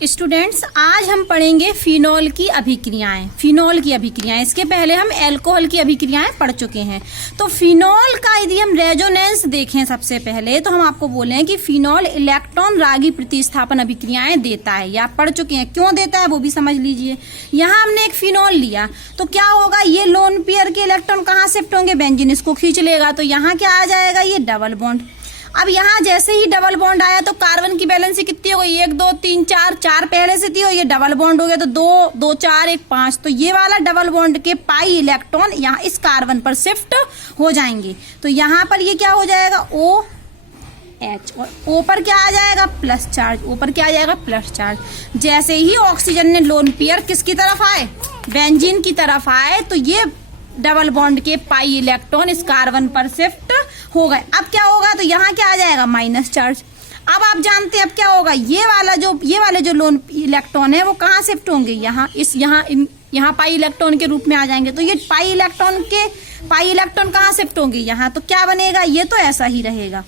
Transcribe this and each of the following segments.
Students, आज हम पढ़ेंगे फिनॉल की अभिक्रियाएं। इसके पहले हम अल्कोहल की अभिक्रियाएं पढ़ चुके हैं। तो फिनॉल का यदि हम रेजोनेंस देखें सबसे पहले, तो हम आपको बोले हैं कि फिनॉल इलेक्ट्रॉन रागी प्रतिस्थापन अभिक्रियाएं देता है। ये आप पढ़ चुके हैं, क्यों देता है वो भी समझ लीजिए। यहाँ हमने एक फिनॉल लिया तो क्या होगा, ये लोन पेयर के इलेक्ट्रॉन कहाँ शिफ्ट होंगे, बेंजीन इसको खींच लेगा, तो यहाँ क्या आ जाएगा, ये डबल बॉन्ड। अब यहाँ जैसे ही डबल बॉन्ड आया तो कार्बन की बैलेंसी कितनी हो गई, 1 2 3 4 पहले से थी और ये डबल बॉन्ड हो गया तो 2 2 4 1 5। तो ये वाला डबल बॉन्ड के पाई इलेक्ट्रॉन यहाँ इस कार्बन पर शिफ्ट हो जाएंगे। तो यहाँ पर ये क्या हो जाएगा, O H, और O पर क्या आ जाएगा, प्लस चार्ज। O पर क्या आ जाएगा, प्लस चार्ज। जैसे ही ऑक्सीजन ने लोन पेयर किसकी तरफ आए, बेंजीन की तरफ आए, तो ये डबल बॉन्ड के पाई इलेक्ट्रॉन इस कार्बन पर शिफ्ट हो गए। अब क्या होगा, तो यहाँ क्या आ जाएगा, माइनस चार्ज। अब आप जानते हैं अब क्या होगा, ये वाले जो लोन इलेक्ट्रॉन है वो कहाँ शिफ्ट होंगे, यहाँ पाई इलेक्ट्रॉन के रूप में आ जाएंगे। तो ये पाई इलेक्ट्रॉन कहाँ शिफ्ट होंगे, यहाँ। तो क्या बनेगा, ये तो ऐसा ही रहेगा,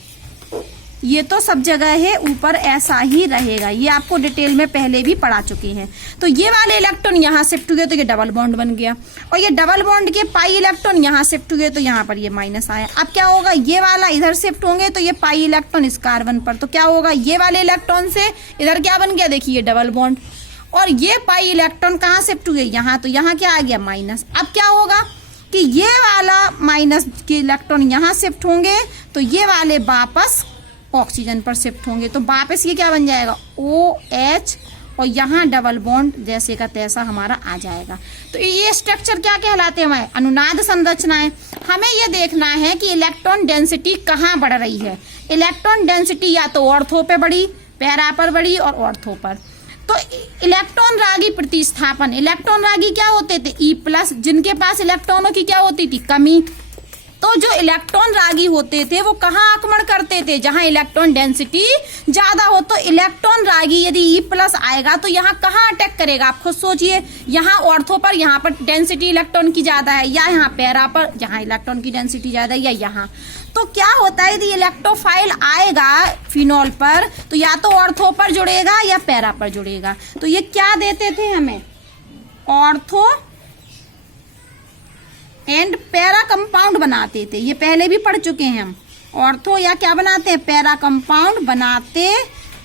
ये तो सब जगह है ऊपर ऐसा ही रहेगा। ये आपको डिटेल में पहले भी पढ़ा चुके हैं। तो ये वाले इलेक्ट्रॉन यहाँ शिफ्ट हुए तो ये डबल बॉन्ड बन गया, और ये डबल बॉन्ड के पाई इलेक्ट्रॉन यहाँ शिफ्ट हुए तो यहाँ पर ये माइनस आया। अब क्या होगा, ये वाला इधर शिफ्ट होंगे तो ये पाई इलेक्ट्रॉन इस कार्बन पर, तो क्या होगा, ये वाले इलेक्ट्रॉन से इधर क्या बन गया, देखिए डबल बॉन्ड। और ये पाई इलेक्ट्रॉन कहाँ शिफ्ट हुए, यहाँ, तो यहाँ क्या आ गया, माइनस। अब क्या होगा कि ये वाला माइनस के इलेक्ट्रॉन यहाँ शिफ्ट होंगे तो ये वाले वापस ऑक्सीजन पर शिफ्ट होंगे, तो वापस ये क्या बन जाएगा, OH, और यहाँ डबल बॉन्ड जैसे का तैसा हमारा आ जाएगा। तो ये स्ट्रक्चर क्या कहलाते हैं, हमारे अनुनाद संरचनाएं। हमें ये देखना है कि इलेक्ट्रॉन डेंसिटी कहाँ बढ़ रही है। इलेक्ट्रॉन डेंसिटी या तो ऑर्थो पे बढ़ी, पैरा पर बढ़ी और ऑर्थो पर। तो इलेक्ट्रॉन रागी प्रतिस्थापन, इलेक्ट्रॉन रागी क्या होते थे, E+, जिनके पास इलेक्ट्रॉनों की क्या होती थी, कमी। तो जो इलेक्ट्रॉन रागी होते थे वो कहाँ आक्रमण करते थे, जहां इलेक्ट्रॉन डेंसिटी ज्यादा हो। तो इलेक्ट्रॉन रागी यदि E+ आएगा तो यहाँ कहाँ अटैक करेगा, आप खुद सोचिए। यहाँ ऑर्थो पर, यहाँ पर डेंसिटी इलेक्ट्रॉन की ज्यादा है, या यहाँ पैरा पर जहाँ इलेक्ट्रॉन की डेंसिटी ज्यादा है, या यहाँ। तो क्या होता है, यदि इलेक्ट्रोफाइल आएगा फिनॉल पर तो या तो ऑर्थो पर जुड़ेगा या पैरा पर जुड़ेगा। तो ये क्या देते थे हमें, ऑर्थो एंड पैरा कंपाउंड बनाते थे। ये पहले भी पढ़ चुके हैं हम, ऑर्थो या क्या बनाते हैं, पैरा कंपाउंड बनाते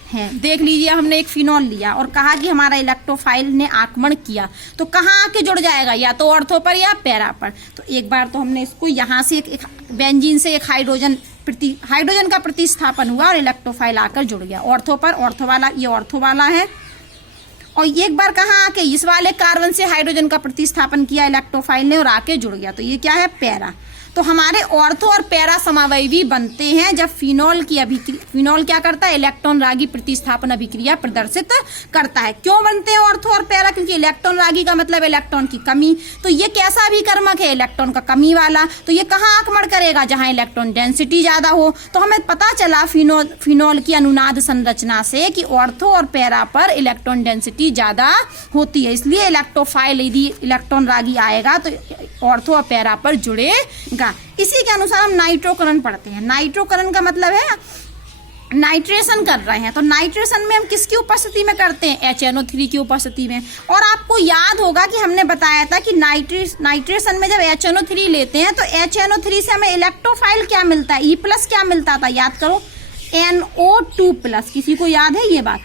हैं। देख लीजिए, हमने एक फिनॉल लिया और कहा कि हमारा इलेक्ट्रोफाइल ने आक्रमण किया, तो कहाँ आके जुड़ जाएगा, या तो ऑर्थो पर या पैरा पर। तो एक बार तो हमने इसको यहाँ से एक बेंजीन से एक हाइड्रोजन का प्रतिस्थापन हुआ और इलेक्ट्रोफाइल आकर जुड़ गया ऑर्थो पर। ऑर्थो वाला, ये ऑर्थो वाला है, और एक बार कहाँ आके इस वाले कार्बन से हाइड्रोजन का प्रतिस्थापन किया इलेक्ट्रोफाइल ने और आके जुड़ गया, तो ये क्या है, पैरा। तो हमारे ऑर्थो और पैरा समावयवी बनते हैं जब फिनॉल क्या करता है, इलेक्ट्रॉन रागी प्रतिस्थापन अभिक्रिया प्रदर्शित करता है। क्यों बनते हैं ऑर्थो और पैरा, क्योंकि इलेक्ट्रॉन रागी का मतलब इलेक्ट्रॉन की कमी। तो ये कैसा अभिकर्मक है, इलेक्ट्रॉन का कमी वाला। तो ये कहाँ आक्रमण करेगा, जहां इलेक्ट्रॉन डेंसिटी ज्यादा हो। तो हमें पता चला फिनॉल की अनुनाद संरचना से कि ऑर्थो और पैरा पर इलेक्ट्रॉन डेंसिटी ज्यादा होती है, इसलिए इलेक्ट्रोफाइल यदि इलेक्ट्रॉन रागी आएगा तो ऑर्थो और पैरा पर जुड़ेगा। इसी के अनुसार हम नाइट्रोकरण पढ़ते हैं। नाइट्रोकरण का मतलब है नाइट्रेशन कर रहे हैं। तो नाइट्रेशन में हम किसकी उपस्थिति में करते हैं, HNO3 की उपस्थिति में। और आपको याद होगा कि हमने बताया था कि नाइट्रेशन में जब HNO3 लेते हैं तो HNO3 से हमें इलेक्ट्रोफाइल क्या मिलता है, E+ क्या मिलता था, याद करो, NO2+। किसी को याद है ये बात,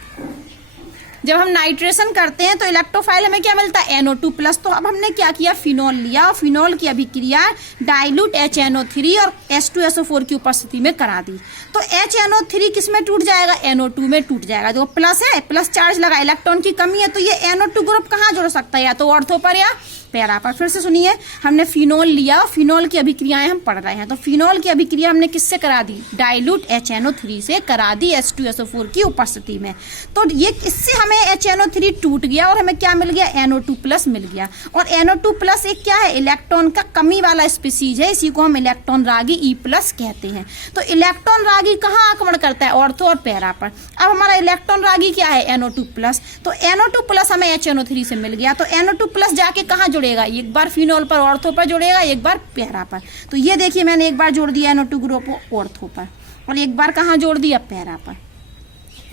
जब हम नाइट्रेशन करते हैं तो इलेक्ट्रोफाइल हमें क्या मिलता है, NO2+। तो अब हमने क्या किया, फिनॉल लिया और फिनॉल की अभिक्रिया डाइल्यूट HNO3 और H2SO4 की उपस्थिति में करा दी। तो HNO3 किस में टूट जाएगा, NO2 में टूट जाएगा। जो प्लस है, प्लस चार्ज लगा, इलेक्ट्रॉन की कमी है, तो ये NO2 ग्रुप कहाँ जुड़ सकता है, या तो ऑर्थो पर या पैरा पर। फिर से सुनिए, हमने फिनॉल लिया, फिनॉल की अभिक्रियाएं हम पढ़ रहे हैं। तो फिनॉल की अभिक्रिया हमने किससे करा दी, डाइल्यूट HNO3 से करा दी H2SO4 की उपस्थिति में। तो ये इससे हमें HNO3 टूट गया और हमें क्या मिल गया, NO2+ मिल गया। और NO2+ एक क्या है, इलेक्ट्रॉन का कमी वाला स्पीसीज है, इसी को हम इलेक्ट्रॉन रागी E+ कहते हैं। तो इलेक्ट्रॉन रागी कहाँ आक्रमण करता है, ऑर्थो और पैरा पर। अब हमारा इलेक्ट्रॉन रागी क्या है, NO2+। तो NO2+ हमें HNO3 से मिल गया, तो NO2+ जाके कहाँ जुड़ेगा, एक बार फिनॉल पर ऑर्थो पर जुड़ेगा, एक बार पैरा पर। तो ये देखिए, मैंने एक बार जोड़ दिया NO2 ग्रुप ऑर्थो पर और एक बार कहाँ जोड़ दिया, पैरा पर।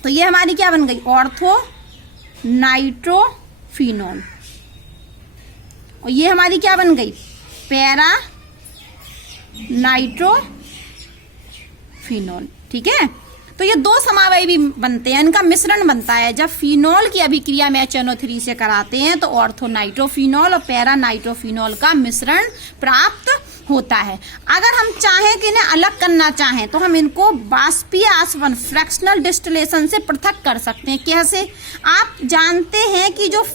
तो ये हमारी क्या बन गई, ऑर्थो नाइट्रोफिनॉल, और ये हमारी क्या बन गई, पैरा नाइट्रोफिनॉल। ठीक है, तो ये दो समावयवी बनते हैं, इनका मिश्रण बनता है। जब फिनॉल की अभिक्रिया में HNO3 से कराते हैं तो ऑर्थोनाइट्रोफिनॉल और पैरा नाइट्रोफिनॉल का मिश्रण प्राप्त होता है। अगर हम चाहें कि इन्हें अलग करना चाहें तो हम इनको बाष्पीय आसवन फ्रैक्शनल डिस्टिलेशन से पृथक कर सकते हैं। कैसे? आप जानते हैं कि जो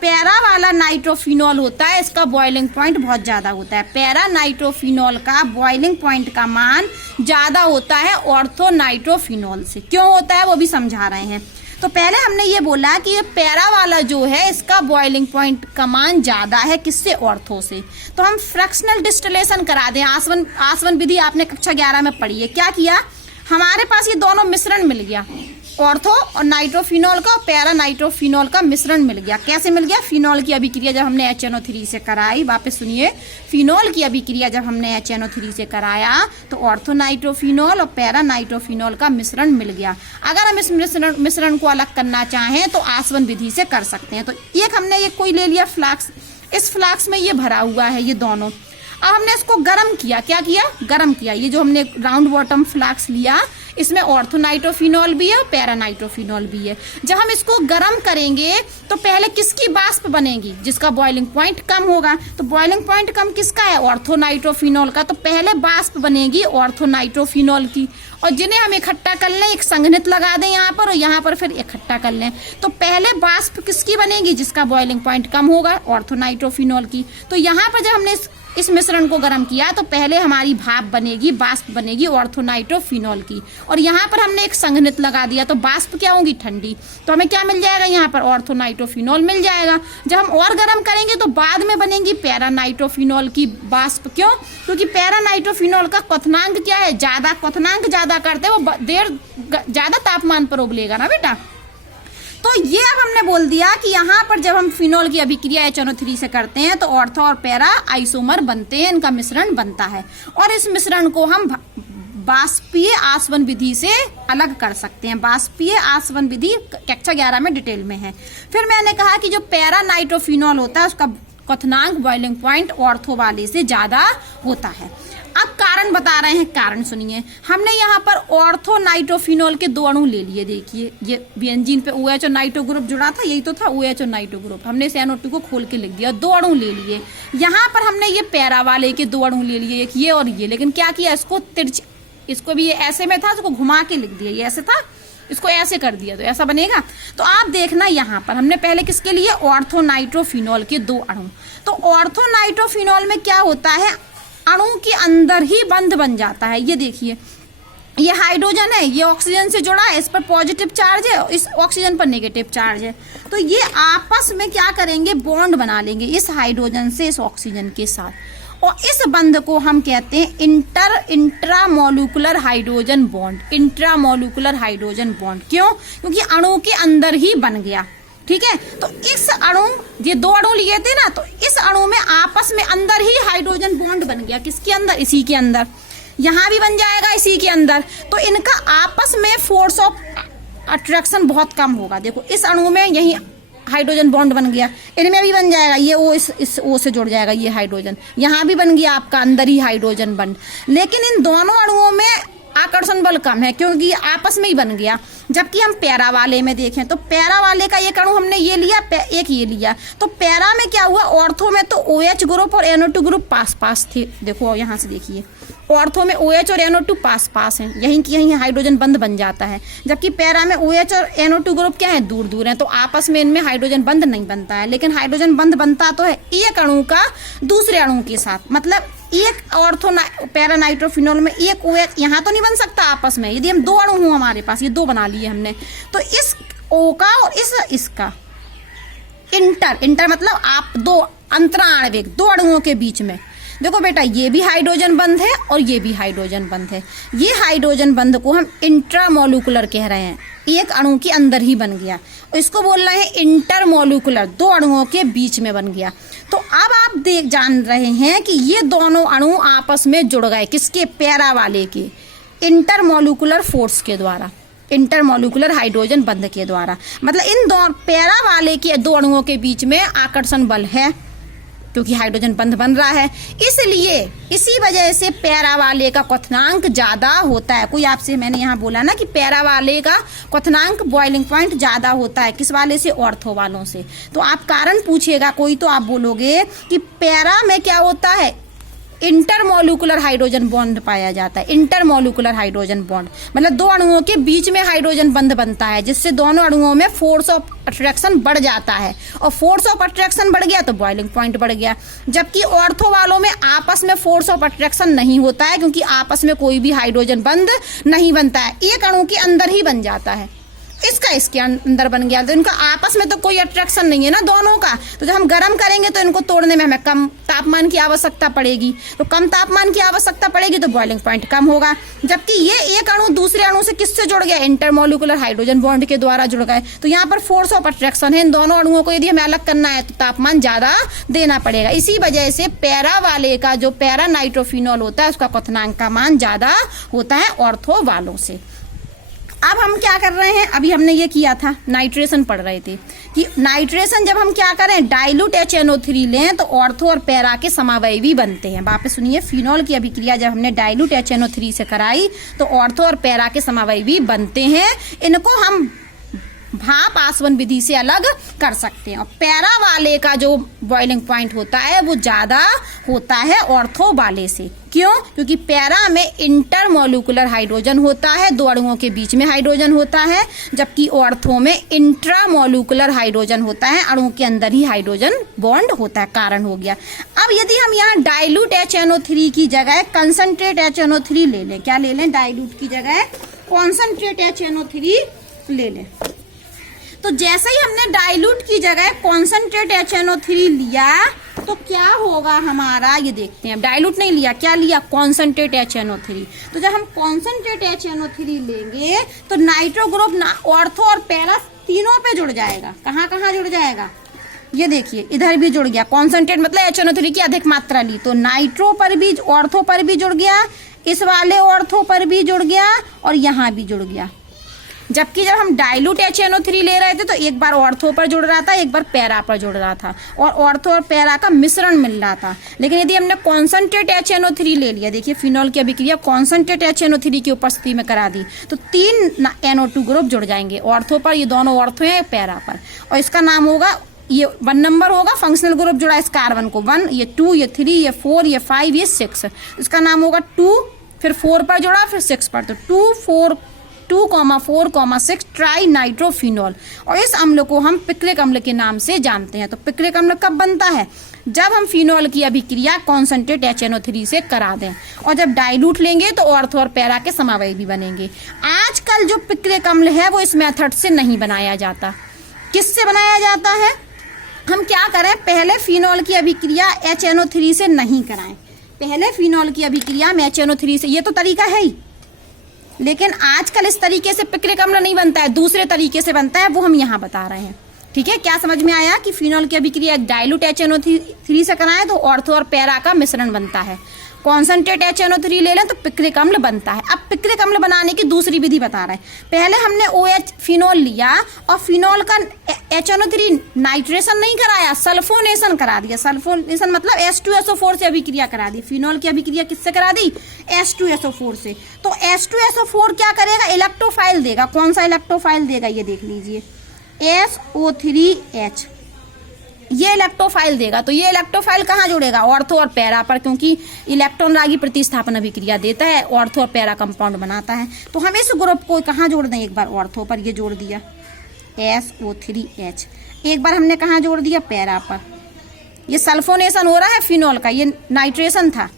पैरा वाला नाइट्रोफिनॉल होता है इसका बॉइलिंग पॉइंट बहुत ज्यादा होता है। पैरा नाइट्रोफिनॉल का बॉइलिंग पॉइंट का मान ज्यादा होता है ऑर्थोनाइट्रोफिनॉल से। क्यों होता है वो भी समझा रहे हैं। तो पहले हमने ये बोला कि ये पैरा वाला जो है इसका बॉइलिंग पॉइंट का मान ज्यादा है, किससे, ऑर्थो से। तो हम फ्रैक्शनल डिस्टिलेशन करा दें, आसवन विधि आपने कक्षा 11 में पढ़ी है। क्या किया, हमारे पास ये दोनों मिश्रण मिल गया, ऑर्थो और नाइट्रोफिनॉल का और पैरा नाइट्रोफिनॉल का मिश्रण मिल गया। कैसे मिल गया? फिनॉल की अभिक्रिया जब हमने HNO3 से कराई, वापस सुनिए, फिनॉल की अभिक्रिया जब हमने HNO3 से कराया तो ऑर्थो नाइट्रोफिनॉल और पैरा नाइट्रोफिनॉल का मिश्रण मिल गया। अगर हम इस मिश्रण को अलग करना चाहें तो आसवन विधि से कर सकते हैं। तो एक हमने ये कोई ले लिया फ्लास्क, इस फ्लास्क में ये भरा हुआ है ये दोनों। अब हमने इसको गर्म किया। क्या किया? गर्म किया। ये जो हमने राउंड बॉटम फ्लास्क लिया इसमें ऑर्थोनाइट्रोफिनॉल भी है और पैरा नाइट्रोफिनॉल भी है। जब हम इसको गर्म करेंगे तो पहले किसकी वाष्प बनेगी? जिसका बॉइलिंग पॉइंट कम होगा। तो बॉइलिंग पॉइंट कम किसका है? ऑर्थोनाइट्रोफिनॉल का। तो पहले वाष्प बनेगी ऑर्थोनाइट्रोफिनॉल की, और जिन्हें हम इकट्ठा कर लें, एक संघनित लगा दें यहाँ पर और यहाँ पर फिर इकट्ठा कर लें। तो पहले वाष्प किसकी बनेगी? जिसका बॉइलिंग पॉइंट कम होगा, ऑर्थोनाइट्रोफिनॉल की। तो यहाँ पर जब हमने इस मिश्रण को गर्म किया तो पहले हमारी भाप बनेगी, वाष्प बनेगी ऑर्थोनाइट्रोफिनॉल की, और यहाँ पर हमने एक संघनित लगा दिया तो वाष्प क्या होगी? ठंडी। तो हमें क्या मिल जाएगा? यहाँ पर ऑर्थोनाइट्रोफिनॉल मिल जाएगा। जब हम और गर्म करेंगे तो बाद में बनेगी पैरा नाइट्रोफिनॉल की वाष्प। क्यों? क्योंकि पैरा नाइट्रोफिनॉल का क्वथनांक क्या है? ज्यादा। क्वथनांक ज्यादा करते वो ज्यादा तापमान पर उबलेगा ना बेटा। तो ये अब हमने बोल दिया कि यहाँ पर जब हम फिनॉल की अभिक्रिया HNO3 से करते हैं तो ऑर्थो और पैरा आइसोमर बनते हैं, इनका मिश्रण बनता है, और इस मिश्रण को हम बाष्पीय आसवन विधि से अलग कर सकते हैं। बाष्पीय आसवन विधि कक्षा 11 में डिटेल में है। फिर मैंने कहा कि जो पैरा नाइट्रोफिनॉल होता है उसका क्वथनांक बॉइलिंग पॉइंट ऑर्थो वाले से ज्यादा होता है। अब कारण बता रहे हैं, कारण सुनिए। हमने यहाँ पर ऑर्थो नाइट्रोफिनॉल के दो अणु ले लिए। देखिए ये बेंजीन पे OH और नाइट्रो ग्रुप जुड़ा था, यही तो था OH और नाइट्रो ग्रुप। हमने इस NO2 को खोल के लिख दिया, दो अणु ले लिए। यहाँ पर हमने ये पैरा वाले के दो अणु ले लिए, एक ये और ये। लेकिन क्या किया, इसको इसको भी ये ऐसे में था, इसको घुमा के लिख दिया। ये ऐसे था, इसको ऐसे कर दिया तो ऐसा बनेगा। तो आप देखना यहाँ पर हमने पहले किसके लिए? ऑर्थो नाइट्रोफिनॉल के दो अणु। तो ऑर्थो नाइट्रोफिनॉल में क्या होता है? अणु के अंदर ही बंध बन जाता है। ये देखिए, ये हाइड्रोजन है, ये ऑक्सीजन से जुड़ा है, इस पर पॉजिटिव चार्ज है, इस ऑक्सीजन पर नेगेटिव चार्ज है। तो ये आपस में क्या करेंगे? बॉन्ड बना लेंगे इस हाइड्रोजन से इस ऑक्सीजन के साथ, और इस बंध को हम कहते हैं intramolecular hydrogen bond. Intramolecular hydrogen bond क्यों? क्योंकि अणु के अंदर ही बन गया। ठीक है, तो इस अणु, ये दो अणु लिए थे ना, तो इस अणु में आपस में अंदर ही हाइड्रोजन बॉन्ड बन गया। किसके अंदर? इसी के अंदर। यहाँ भी बन जाएगा इसी के अंदर। तो इनका आपस में फोर्स ऑफ अट्रैक्शन बहुत कम होगा। देखो इस अणु में यही हाइड्रोजन बॉन्ड बन गया, इनमें भी बन जाएगा, ये O इस O से जुड़ जाएगा, ये हाइड्रोजन यहाँ भी बन गया आपका अंदर ही हाइड्रोजन बॉन्ड। लेकिन इन दोनों अणुओं में आकर्षण बल कम है क्योंकि आपस में ही बन गया। जबकि हम पैरा वाले में देखें तो पैरा वाले का एक अणु हमने ये लिया, एक ये लिया, तो पैरा में क्या हुआ? ऑर्थो में तो OH ग्रुप और NO2 ग्रुप पास पास थे। देखो यहाँ से देखिए, ऑर्थो में OH और NO2 पास पास हैं, यहीं की यहीं हाइड्रोजन बंध बन जाता है। जबकि पैरा में OH और NO2 ग्रुप क्या है? दूर दूर हैं, तो आपस में इनमें हाइड्रोजन बंध नहीं बनता है। लेकिन हाइड्रोजन बंध बनता तो है एक अणु का दूसरे अणु के साथ। मतलब एक ऑर्थो पैरा नाइट्रोफिनॉल में एक OH यहाँ तो नहीं बन सकता आपस में। यदि हम दो अणु हों हमारे पास, ये दो बना लिए हमने, तो इस O का और इसका इंटर मतलब आप दो अंतराण्विक दो अणुओं के बीच में। देखो बेटा, ये भी हाइड्रोजन बंध है और ये भी हाइड्रोजन बंध है। ये हाइड्रोजन बंध को हम इंट्रामोलिकुलर कह रहे हैं, एक अणु के अंदर ही बन गया। इसको बोल रहे हैं इंटरमोलिकुलर, दो अणुओं के बीच में बन गया। तो अब आप जान रहे हैं कि ये दोनों अणु आपस में जुड़ गए, किसके? पैरा वाले के, इंटरमोलिकुलर फोर्स के द्वारा। इंटरमोलिकुलर हाइड्रोजन बंध के द्वारा। मतलब इन दो पैरा वाले के दो अणुओं के बीच में आकर्षण बल है, क्योंकि हाइड्रोजन बंध बन रहा है, इसलिए इसी वजह से पैरा वाले का क्वथनांक ज्यादा होता है। कोई आपसे, मैंने यहाँ बोला ना कि पैरा वाले का क्वथनांक बॉइलिंग पॉइंट ज्यादा होता है, किस वाले से? ऑर्थो वालों से। तो आप कारण पूछेगा कोई तो आप बोलोगे कि पैरा में क्या होता है, इंटरमोलिकुलर हाइड्रोजन बॉन्ड पाया जाता है। इंटरमोलिकुलर हाइड्रोजन बॉन्ड मतलब दो अणुओं के बीच में हाइड्रोजन बंध बनता है, जिससे दोनों अणुओं में फोर्स ऑफ अट्रैक्शन बढ़ जाता है, और फोर्स ऑफ अट्रैक्शन बढ़ गया तो बॉइलिंग पॉइंट बढ़ गया। जबकि ऑर्थो वालों में आपस में फोर्स ऑफ अट्रैक्शन नहीं होता है, क्योंकि आपस में कोई भी हाइड्रोजन बंध नहीं बनता है, एक अणु के अंदर ही बन जाता है। इसका इसके अंदर बन गया, तो इनका आपस में तो कोई अट्रैक्शन नहीं है ना दोनों का। तो जब हम गर्म करेंगे तो इनको तोड़ने में हमें कम तापमान की आवश्यकता पड़ेगी, तो कम तापमान की आवश्यकता पड़ेगी तो बॉइलिंग पॉइंट कम होगा। जबकि ये एक अणु दूसरे अणु से किससे जुड़ गया? इंटरमोलिकुलर हाइड्रोजन बॉन्ड के द्वारा जुड़ गए, तो यहाँ पर फोर्स ऑफ अट्रैक्शन है। इन दोनों अणुओं को यदि हमें अलग करना है तो तापमान ज्यादा देना पड़ेगा। इसी वजह से पैरा वाले का जो पैरा नाइट्रोफिनॉल होता है उसका क्वथनांक का मान ज्यादा होता है ऑर्थो वालों से। अब हम क्या कर रहे हैं, अभी हमने ये किया था, नाइट्रेशन पढ़ रहे थे कि नाइट्रेशन जब हम क्या करें, डाइल्यूट HNO3 लें तो ऑर्थो और पैरा के समावयवी बनते हैं। वापस सुनिए, फिनॉल की अभिक्रिया जब हमने डाइल्यूट HNO3 से कराई तो ऑर्थो और पैरा के समावयवी बनते हैं। इनको हम भाप आसवन विधि से अलग कर सकते हैं, और पैरा वाले का जो बॉइलिंग पॉइंट होता है वो ज्यादा होता है ऑर्थो वाले से। क्यों? क्योंकि पैरा में इंटरमोलिकुलर हाइड्रोजन होता है, दो अणुओं के बीच में हाइड्रोजन होता है, जबकि ऑर्थो में इंट्रामोलिकुलर हाइड्रोजन होता है, अणु के अंदर ही हाइड्रोजन बॉन्ड होता है। कारण हो गया। अब यदि हम यहाँ डाइल्यूट HNO3 की जगह कंसंट्रेट HNO3 ले लें, क्या ले लें? डाइल्यूट की जगह कॉन्सनट्रेट HNO3 ले लें, तो जैसे ही हमने डाइल्यूट की जगह कॉन्सनट्रेट HNO3 लिया तो क्या होगा हमारा, ये देखते हैं। डाइल्यूट नहीं लिया, क्या लिया? Concentrate HNO3। तो जब हम कॉन्सनट्रेट HNO3 लेंगे तो नाइट्रो ग्रुप ऑर्थो और पैरा तीनों पे जुड़ जाएगा। कहाँ कहाँ जुड़ जाएगा? ये देखिए, इधर भी जुड़ गया। कॉन्सनट्रेट मतलब HNO3 की अधिक मात्रा ली, तो नाइट्रो पर भी, ऑर्थो पर भी जुड़ गया, इस वाले ऑर्थो पर भी जुड़ गया, और यहाँ भी जुड़ गया। जबकि जब हम डाइल्यूट HNO3 ले रहे थे तो एक बार ऑर्थो पर जुड़ रहा था, एक बार पैरा पर जुड़ रहा था, और ऑर्थो और पैरा का मिश्रण मिल रहा था। लेकिन यदि हमने कॉन्सनट्रेट HNO3 ले लिया, देखिए फिनॉल की अभिक्रिया कॉन्सनट्रेट HNO3 की उपस्थिति में करा दी, तो 3 NO2 ग्रुप जुड़ जाएंगे ऑर्थो पर, ये दोनों ऑर्थो हैं, पैरा पर, और इसका नाम होगा, ये 1 नंबर होगा, फंक्शनल ग्रुप जुड़ा इस कार्बन को 1, ये 2, ये 3, ये 4, ये 5, ये 6, इसका नाम होगा 2, फिर 4 पर जुड़ा, फिर 6 पर, तो 2,4,6 ट्राई नाइट्रोफिनॉल। और इस अम्ल को हम पिक्रिक अम्ल के नाम से जानते हैं। तो पिक्रिक अम्ल कब बनता है? जब हम फिनॉल की अभिक्रिया कॉन्सनट्रेट HNO3 से करा दें, और जब डाइल्यूट लेंगे तो ऑर्थो और पैरा के समावयवी बनेंगे। आजकल जो पिक्रिक अम्ल है वो इस मेथड से नहीं बनाया जाता। किससे बनाया जाता है? हम क्या करें, पहले फिनॉल की अभिक्रिया HNO3 से नहीं कराएं, पहले फिनॉल की अभिक्रिया में HNO3 से, ये तो तरीका है ही, लेकिन आजकल इस तरीके से पिक्रिक अम्ल नहीं बनता है, दूसरे तरीके से बनता है, वो हम यहाँ बता रहे हैं। ठीक है, क्या समझ में आया कि फिनॉल की अभिक्रिया डाइल्यूट HNO3 से कराएं तो ऑर्थो और पैरा का मिश्रण बनता है, कॉन्सनट्रेट HNO3 ले लें तो पिक्रिक अम्ल बनता है। अब पिक्रिक अम्ल बनाने की दूसरी विधि बता रहे हैं। पहले हमने OH फिनॉल लिया और फिनॉल का HNO3 नाइट्रेशन नहीं कराया, सल्फोनेशन करा दिया। सल्फोनेशन मतलब H2SO4 से अभिक्रिया करा दी। फिनॉल की अभिक्रिया किससे करा दी? H2SO4 से। तो H2SO4 क्या करेगा? इलेक्ट्रोफाइल देगा। कौन सा इलेक्ट्रोफाइल देगा? ये देख लीजिए, SO3H, ये इलेक्ट्रोफाइल देगा। तो ये इलेक्ट्रोफाइल कहाँ जुड़ेगा? ऑर्थो और पैरा पर, क्योंकि इलेक्ट्रॉन रागी प्रतिस्थापन अभिक्रिया देता है, ऑर्थो और पैरा कंपाउंड बनाता है। तो हम इस ग्रुप को कहाँ जोड़ दें? एक बार ऑर्थो पर ये जोड़ दिया SO3H, एक बार हमने कहाँ जोड़ दिया? पैरा पर। ये सल्फोनेशन हो रहा है फिनॉल का, ये नाइट्रेशन था,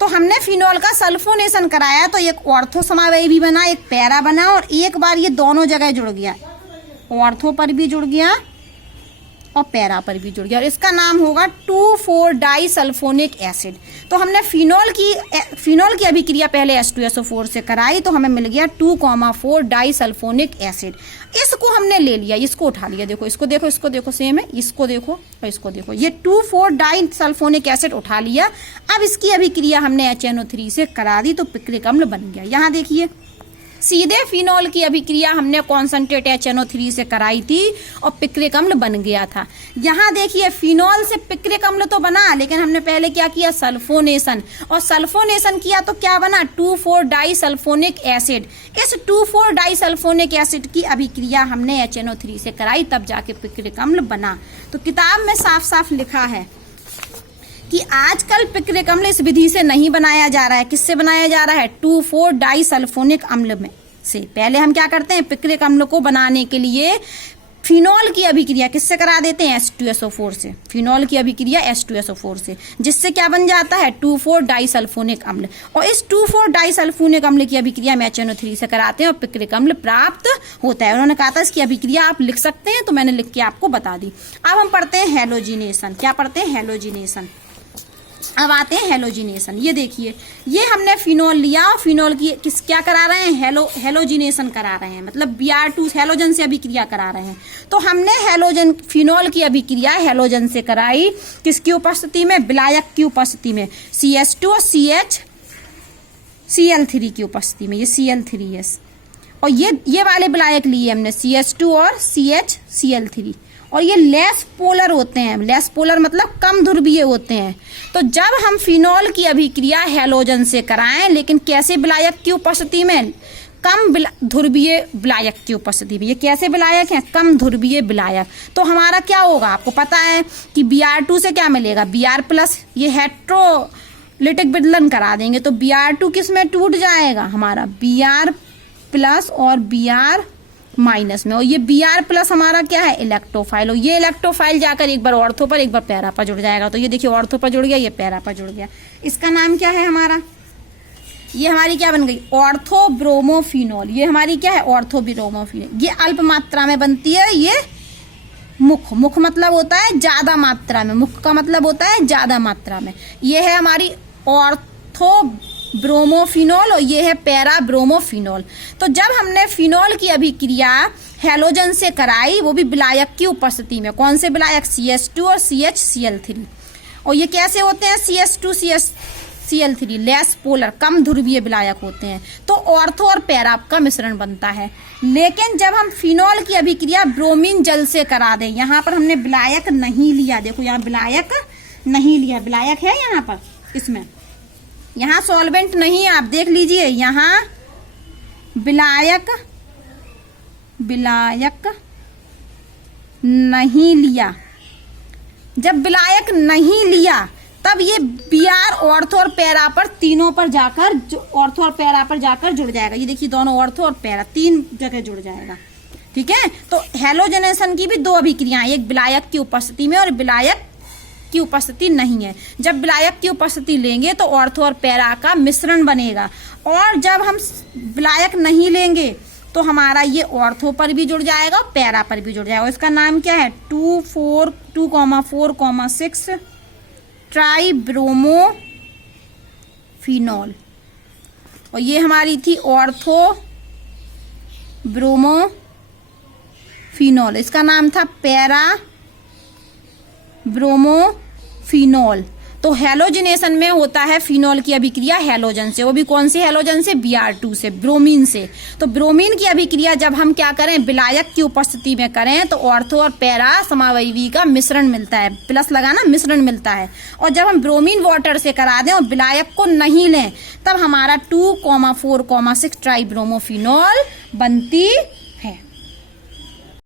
तो हमने फिनॉल का सल्फोनेशन कराया तो एक ऑर्थो समावयवी बना, एक पैरा बना, और एक बार ये दोनों जगह जुड़ गया, ऑर्थो पर भी जुड़ गया और पैरा पर भी जुड़ गया, और इसका नाम होगा 2,4-डाइसल्फोनिक एसिड। तो हमने फिनॉल की अभिक्रिया पहले H2SO4 से कराई तो हमें मिल गया 2,4-डाइसल्फोनिक एसिड। इसको हमने ले लिया, इसको उठा लिया, देखो इसको देखो, इसको देखो, सेम है, इसको देखो और इसको देखो, ये 2,4-डाइसल्फोनिक एसिड उठा लिया। अब इसकी अभिक्रिया हमने HNO3 से करा दी तो पिक्रिक अम्ल बन गया। यहाँ देखिए सीधे फिनॉल की अभिक्रिया हमने कॉन्सेंट्रेट HNO3 से कराई थी और पिक्रिक अम्ल बन गया था। यहाँ देखिए फिनॉल से पिक्रिक अम्ल तो बना, लेकिन हमने पहले क्या किया, सल्फोनेशन, और सल्फोनेशन किया तो क्या बना, 2,4-डाइसल्फोनिक एसिड। इस 2,4-डाइसल्फोनिक एसिड की अभिक्रिया हमने HNO3 से कराई, तब जाके पिक्रिक अम्ल बना। तो किताब में साफ साफ लिखा है कि आजकल पिक्रिक अम्ल इस विधि से नहीं बनाया जा रहा है। किससे बनाया जा रहा है, 2,4-डाइसल्फोनिक अम्ल में से। पहले हम क्या करते हैं, पिक्रिक अम्ल को बनाने के लिए फिनॉल की अभिक्रिया किससे करा देते हैं, H2SO4 से। फिनॉल की अभिक्रिया H2SO4 से, जिससे क्या बन जाता है, 2,4-डाइसल्फोनिक अम्ल। और इस 2,4-डाइसल्फोनिक अम्ल की अभिक्रिया में HNO3 से कराते हैं और पिक्रिक अम्ल प्राप्त होता है। उन्होंने कहा था इसकी अभिक्रिया आप लिख सकते हैं, तो मैंने लिख के आपको बता दी। अब हम पढ़ते हैं हैलोजिनेशन। क्या पढ़ते हैं, हैलोजिनेशन। अब आते हैं हैलोजिनेशन। ये देखिए, ये हमने फिनॉल लिया और फिनॉल की क्या करा रहे हैं, हैलोजिनेशन करा रहे हैं, मतलब Br2 हैलोजन से अभिक्रिया करा रहे हैं। तो हमने फिनॉल की अभिक्रिया हैलोजन से कराई, किसकी उपस्थिति में, विलायक की उपस्थिति में, CH2 और Cl3 की उपस्थिति में। ये Cl3S और ये वाले विलायक लिए हमने, CH2 और CH-Cl3। और ये लेस पोलर होते हैं। लेस पोलर मतलब कम ध्रुवीय होते हैं। तो जब हम फिनॉल की अभिक्रिया हैलोजन से कराएं, लेकिन कैसे विलायक की उपस्थिति में, कम ध्रुवीय विलायक की उपस्थिति में। ये कैसे विलायक हैं, कम ध्रुवीय विलायक। तो हमारा क्या होगा, आपको पता है कि Br2 से क्या मिलेगा, Br+। ये हेट्रोलिटिक विदलन करा देंगे तो Br2 किस में टूट जाएगा, हमारा Br+ और Br- में। और ये Br+ हमारा क्या है, इलेक्ट्रोफाइल। और ये इलेक्ट्रोफाइल जाकर एक बार ऑर्थो पर एक बार पैरा पर जुड़ जाएगा। तो ये देखिए ऑर्थो पर जुड़ गया, ये पैरा पर जुड़ गया। इसका नाम क्या है हमारा, ये हमारी क्या बन गई, ऑर्थोब्रोमोफिनॉल। ये हमारी क्या है, ऑर्थोब्रोमोफिनॉल। ये अल्प मात्रा में बनती है। ये मुख मतलब होता है ज्यादा मात्रा में, मुख का मतलब होता है ज्यादा मात्रा में। ये है हमारी ऑर्थोब्रोमोफिनॉल और ये है पैराब्रोमोफिनॉल। तो जब हमने फिनॉल की अभिक्रिया हैलोजन से कराई, वो भी विलायक की उपस्थिति में, कौन से विलायक, CH2 और CH-Cl3। और ये कैसे होते हैं, CH2 CH-Cl3 लेस पोलर, कम ध्रुवीय विलायक होते हैं। तो ऑर्थो और पैरा का मिश्रण बनता है। लेकिन जब हम फिनॉल की अभिक्रिया ब्रोमीन जल से करा दें, यहाँ पर हमने विलायक नहीं लिया, देखो यहाँ विलायक नहीं लिया, विलायक है यहाँ पर, इसमें यहाँ सॉल्वेंट नहीं है, आप देख लीजिए, यहाँ विलायक नहीं लिया। जब विलायक नहीं लिया तब ये Br ऑर्थो और पैरा पर तीनों पर जाकर, ऑर्थो और पैरा पर जाकर जुड़ जाएगा। ये देखिए दोनों ऑर्थो और पैरा तीन जगह जुड़ जाएगा। ठीक है, तो हैलोजनेशन की भी दो अभिक्रियाएं, एक विलायक की उपस्थिति में और विलायक की उपस्थिति नहीं है। जब विलायक की उपस्थिति लेंगे तो ऑर्थो और पैरा का मिश्रण बनेगा, और जब हम विलायक नहीं लेंगे तो हमारा ये ऑर्थो पर भी जुड़ जाएगा और पैरा पर भी जुड़ जाएगा। इसका नाम क्या है, 2,4,6 ट्राइब्रोमोफिनॉल। और ये हमारी थी ऑर्थो ब्रोमोफिनॉल, इसका नाम था पैरा ब्रोमोफिनॉल। तो हैलोजिनेशन में होता है फिनॉल की अभिक्रिया हैलोजन से, वो भी कौन से हैलोजन से, Br2 से, ब्रोमीन से। तो ब्रोमीन की अभिक्रिया जब हम क्या करें, विलायक की उपस्थिति में करें तो ऑर्थो और पैरा समावयवी का मिश्रण मिलता है, प्लस लगाना, मिश्रण मिलता है। और जब हम ब्रोमीन वाटर से करा दें और विलायक को नहीं लें, तब हमारा 2,4,6 ट्राइब्रोमोफिनॉल बनती